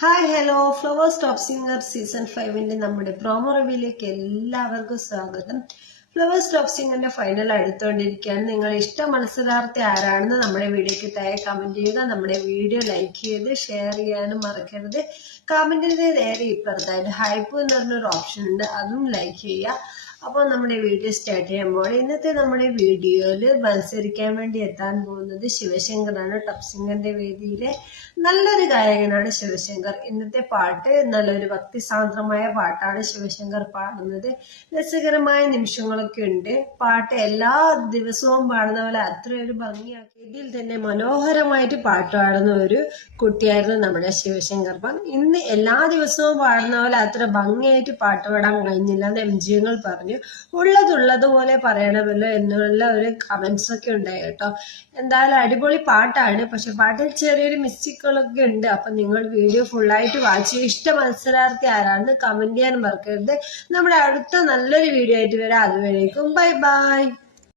Hi hello Flowers top singer season ഫൈവിന്റെ നമ്മുടെ promo റിവ്യൂയിലേക്ക് എല്ലാവർക്കും സ്വാഗതം. ഫ്ലവേഴ്സ് ടോപ്പ് സിംഗറിന്റെ ഫൈനൽ അടുത്തുകൊണ്ടിരിക്കുകയാണ്. നിങ്ങൾ ഇഷ്ട മത്സരാർത്ഥി ആരാണെന്ന് നമ്മുടെ വീഡിയോക്ക് താഴെ കമന്റ് ചെയ്യുക. നമ്മുടെ വീഡിയോ ലൈക്ക് ചെയ്ത് ഷെയർ ചെയ്യാനും മറക്കരുത്. കമന്റിന് നേരെ ഇപ്പുറത്തായിട്ട് ഹൈപ്പ് എന്ന് പറഞ്ഞൊരു ഓപ്ഷൻ ഉണ്ട്. അതും ലൈക്ക് ചെയ്യുക. അപ്പോൾ നമ്മുടെ വീഡിയോ സ്റ്റാർട്ട് ചെയ്യുമ്പോൾ ഇന്നത്തെ നമ്മുടെ വീഡിയോയിൽ മത്സരിക്കാൻ വേണ്ടി എത്താൻ പോകുന്നത് ശിവശങ്കറാണ് ടപ് വേദിയിലെ നല്ലൊരു ഗായകനാണ് ശിവശങ്കർ. ഇന്നത്തെ പാട്ട് നല്ലൊരു ഭക്തിസാന്ദ്രമായ പാട്ടാണ് ശിവശങ്കർ പാടുന്നത്. രസകരമായ നിമിഷങ്ങളൊക്കെ ഉണ്ട്. പാട്ട് എല്ലാ ദിവസവും പാടുന്ന പോലെ അത്രയൊരു ഭംഗിയാക്കി ഇതിൽ തന്നെ മനോഹരമായിട്ട് പാട്ട് പാടുന്ന ഒരു കുട്ടിയായിരുന്നു നമ്മുടെ ശിവശങ്കർ. അപ്പം ഇന്ന് എല്ലാ ദിവസവും പാടുന്ന പോലെ അത്ര ഭംഗിയായിട്ട് പാട്ട് പാടാൻ കഴിഞ്ഞില്ല എന്ന് എം ജിങ്ങൾ പറഞ്ഞു. ഉള്ളതുള്ളതുപോലെ പറയണമല്ലോ എന്നുള്ള ഒരു കമൻസ് ഒക്കെ ഉണ്ടായി കേട്ടോ. എന്തായാലും അടിപൊളി പാട്ടാണ്. പക്ഷെ പാട്ടിൽ ചെറിയൊരു മിസ്റ്റേക്കുകളൊക്കെ ഉണ്ട്. അപ്പൊ നിങ്ങൾ വീഡിയോ ഫുള്ളായിട്ട് വാച്ച് ചെയ്യും ഇഷ്ട മത്സരാർത്ഥി ആരാണെന്ന് കമന്റ് ചെയ്യാൻ മറക്കരുത്. നമ്മുടെ അടുത്ത നല്ലൊരു വീഡിയോ ആയിട്ട് വരാം. അതുവരേക്കും ബൈ ബൈ